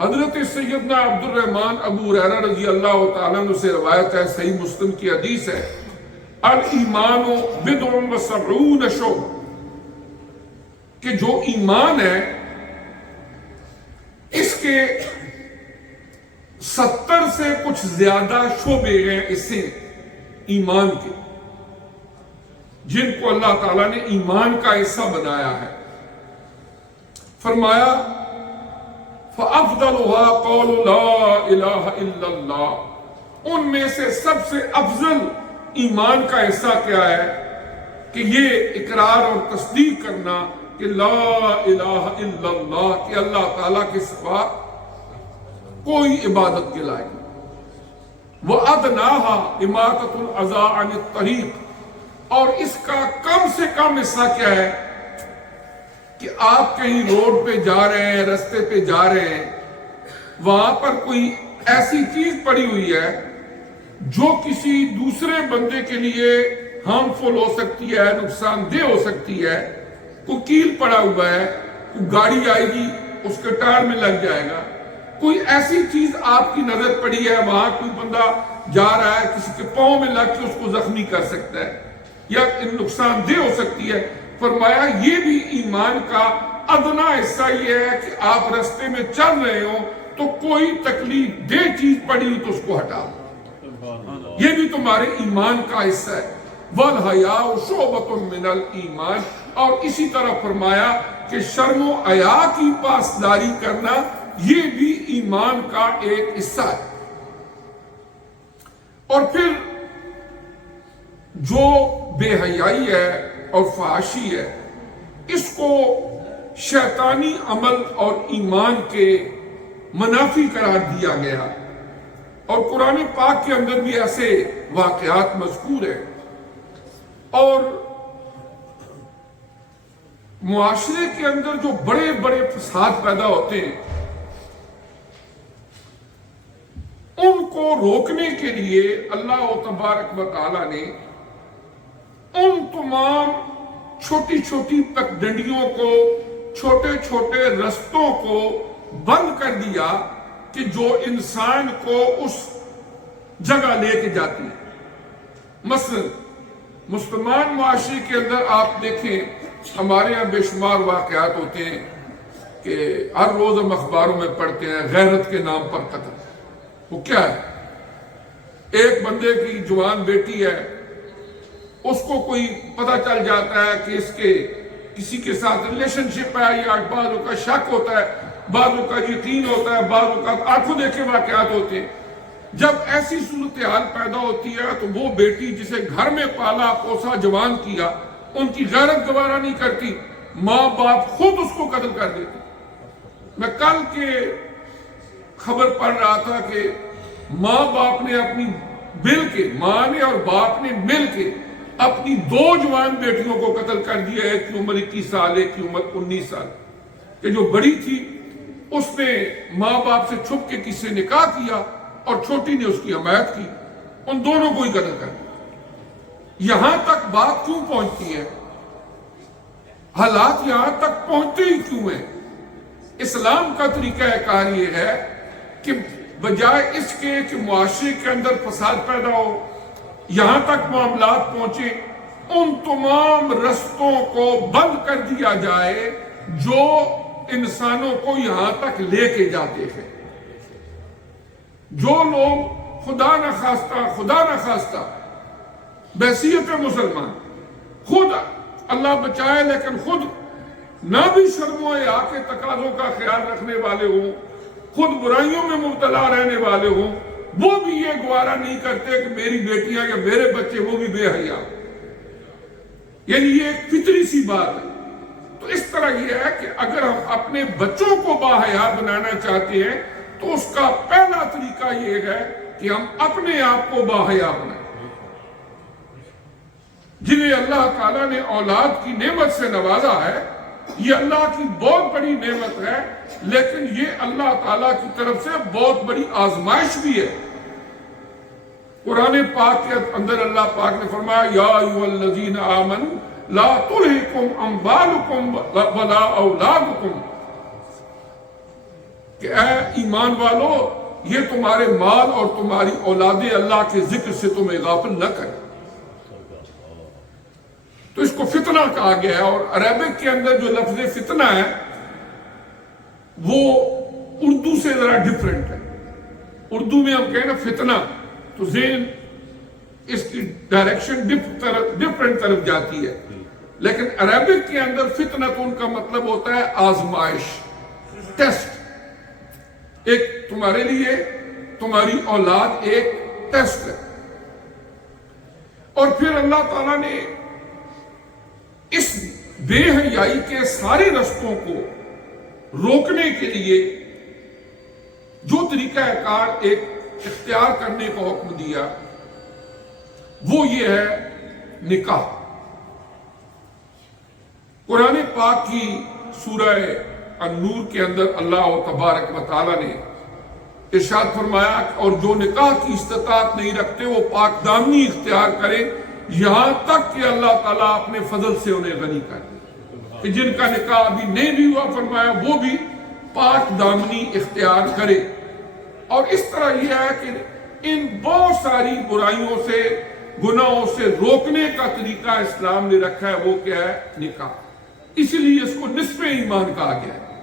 حضرت سیدنا عبد الرحمن ابو ہریرہ رضی اللہ تعالیٰ عنہ سے روایت ہے، صحیح مسلم کی حدیث ہے، الایمان بضع و سبعون شعبہ، کہ جو ایمان ہے اس کے 70 سے کچھ زیادہ شعبے ہیں اس سے ایمان کے، جن کو اللہ تعالیٰ نے ایمان کا حصہ بنایا ہے۔ فرمایا فَأَفْضَلُهَا قَوْلُ لَا إِلَهَ إِلَّا اللَّهُ، ان میں سے سب سے افضل ایمان کا حصہ کیا ہے کہ یہ اقرار اور تصدیق کرنا کہ لا الہ الا اللہ، کہ اللہ تعالیٰ کے سوا کوئی عبادت کے لائق نہیں۔ وَأَدْنَاهَا إِمَاطَةُ الْأَذَىٰ عَنِ الطَّرِيقِ، اور اس کا کم سے کم حصہ کیا ہے کہ آپ کہیں روڈ پہ جا رہے ہیں، رستے پہ جا رہے ہیں، وہاں پر کوئی ایسی چیز پڑی ہوئی ہے جو کسی دوسرے بندے کے لیے ہارمفل ہو سکتی ہے، نقصان دہ ہو سکتی ہے، کوئی کیل پڑا ہوا ہے، کوئی گاڑی آئے گی اس کے ٹائر میں لگ جائے گا، کوئی ایسی چیز آپ کی نظر پڑی ہے، وہاں کوئی بندہ جا رہا ہے، کسی کے پاؤں میں لگ کے اس کو زخمی کر سکتا ہے یا نقصان دہ ہو سکتی ہے۔ فرمایا یہ بھی ایمان کا ادنا حصہ یہ ہے کہ آپ رستے میں چل رہے ہو تو کوئی تکلیف دہ چیز پڑی تو اس کو ہٹا دو، یہ بھی تمہارے ایمان کا حصہ ہے۔ وَالْحَيَاءُ شُعْبَةٌ مِّنَ الْإِيمَانِ، اور اسی طرح فرمایا کہ شرم و حیا کی پاسداری کرنا یہ بھی ایمان کا ایک حصہ ہے۔ اور پھر جو بے حیائی ہے اور فحاشی ہے، اس کو شیطانی عمل اور ایمان کے منافی قرار دیا گیا، اور قرآن پاک کے اندر بھی ایسے واقعات مذکور ہیں۔ اور معاشرے کے اندر جو بڑے بڑے فساد پیدا ہوتے ہیں ان کو روکنے کے لیے اللہ تبارک و تعالی نے ان تمام چھوٹی چھوٹی پگڈنڈیوں کو، چھوٹے چھوٹے رستوں کو بند کر دیا کہ جو انسان کو اس جگہ لے کے جاتی ہے۔ مثلا مسلمان معاشرے کے اندر آپ دیکھیں، ہمارے یہاں بے شمار واقعات ہوتے ہیں کہ ہر روز ہم اخباروں میں پڑھتے ہیں غیرت کے نام پر قتل۔ وہ کیا ہے؟ ایک بندے کی جوان بیٹی ہے، اس کو کوئی پتہ چل جاتا ہے کہ اس کے کسی کے ساتھ ریلیشن شپ ہے، یا بعضوں کا شک ہوتا ہے، بعضوں کا یقین ہوتا ہے، بعضوں کا آنکھوں دیکھے واقعات ہوتے ہیں۔ جب ایسی صورتحال پیدا ہوتی ہے تو وہ بیٹی جسے گھر میں پالا پوسا جوان کیا، ان کی غیرت گوارا نہیں کرتی، ماں باپ خود اس کو قتل کر دیتے۔ میں کل کے خبر پڑھ رہا تھا کہ ماں باپ نے اپنی مل کے، ماں نے اور باپ نے مل کے اپنی 2 جوان بیٹیوں کو قتل کر دیا، ایک کی عمر 21 سال، ایک کی عمر 19 سال، کہ جو بڑی تھی اس نے ماں باپ سے چھپ کے کسی سے نکاح کیا اور چھوٹی نے اس کی حمایت کی، ان دونوں کو ہی قتل کر دیا۔ یہاں تک بات کیوں پہنچتی ہے؟ حالات یہاں تک پہنچتے ہی کیوں ہیں؟ اسلام کا طریقہ کار یہ ہے کہ بجائے اس کے کہ معاشرے کے اندر فساد پیدا ہو، یہاں تک معاملات پہنچے، ان تمام رستوں کو بند کر دیا جائے جو انسانوں کو یہاں تک لے کے جاتے ہیں۔ جو لوگ خدا نہ خواستہ بحیثیت مسلمان خود اللہ بچائے لیکن خود نہ بھی شرم و حیا کے تقاضوں کا خیال رکھنے والے ہوں، خود برائیوں میں مبتلا رہنے والے ہوں، وہ بھی یہ گوارا نہیں کرتے کہ میری بیٹیاں یا میرے بچے وہ بھی بے حیا، یعنی یہ ایک فطری سی بات ہے۔ تو اس طرح یہ ہے کہ اگر ہم اپنے بچوں کو باحیا بنانا چاہتے ہیں تو اس کا پہلا طریقہ یہ ہے کہ ہم اپنے آپ کو باحیا بنائیں۔ جنہیں اللہ تعالیٰ نے اولاد کی نعمت سے نوازا ہے، یہ اللہ کی بہت بڑی نعمت ہے، لیکن یہ اللہ تعالیٰ کی طرف سے بہت بڑی آزمائش بھی ہے۔ قرآن پاک کے اندر اللہ پاک نے فرمایا یا ایھا الذین آمنوا لا تلہکم اموالکم ولا اولادکم، کہ اے ایمان والو یہ تمہارے مال اور تمہاری اولادیں اللہ کے ذکر سے تمہیں غافل نہ کریں. تو اس کو فتنہ کہا گیا ہے. اور عربک کے اندر جو لفظ فتنہ ہے وہ اردو سے ذرا ڈیفرنٹ ہے. اردو میں ہم کہیں نا فتنہ تو ذہن اس کی ڈائریکشن ڈفرنٹ طرف جاتی ہے، لیکن عربک کے اندر فتنہ تو ان کا مطلب ہوتا ہے آزمائش، ٹیسٹ. ایک تمہارے لیے تمہاری اولاد ایک ٹیسٹ ہے. اور پھر اللہ تعالیٰ نے اس بے حیائی کے سارے رستوں کو روکنے کے لیے جو طریقہ کار ایک اختیار کرنے کا حکم دیا وہ یہ ہے نکاح. قرآن پاک کی سورہ النور کے اندر اللہ تبارک و تعالیٰ نے ارشاد فرمایا اور جو نکاح کی استطاعت نہیں رکھتے وہ پاک دامنی اختیار کرے یہاں تک کہ اللہ تعالیٰ اپنے فضل سے انہیں غنی کر دے. کہ جن کا نکاح ابھی نہیں بھی ہوا فرمایا وہ بھی پاک دامنی اختیار کرے. اور اس طرح یہ ہے کہ ان بہت ساری برائیوں سے گناہوں سے روکنے کا طریقہ اسلام نے رکھا ہے وہ کیا ہے؟ نکاح. اسی لیے اس کو نصف ایمان کہا گیا ہے.